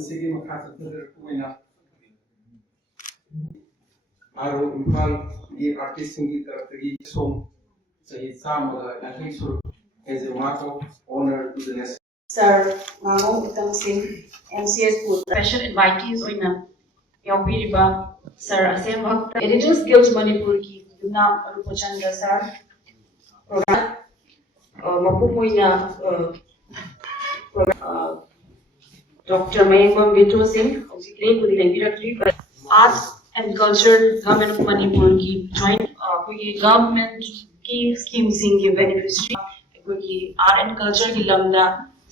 ꯃꯁꯤꯒꯤ ꯃꯈꯥ ꯆꯠꯊꯖꯔꯛꯄ ꯑꯣꯏꯅ आरो इम्फाल की आर्टिस्ट की तरफ से सोम सही सामगा यानी सुर as a mark of honour to the nation sir मांगो उत्तम सिंह MCS को स्पेशल इनवाइटीज ओइना यावबिरिबा सर असेम वक्त एडिटिंग स्किल्स मणिपुर की युना रूपचंद्र सर प्रोग्राम मपुमोइना डॉक्टर मयंगम बिट्टू सिंह हौजिकले पुदि लेबिरक्ट्री arts and culture government of Manipur की joint कोई government की scheme सिंह की beneficiary कोई art and culture की लम्बा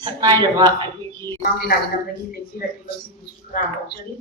सकनाई रहा कोई की नाम लाने नंबर की लेखी रखी बस मुझे खराब हो चली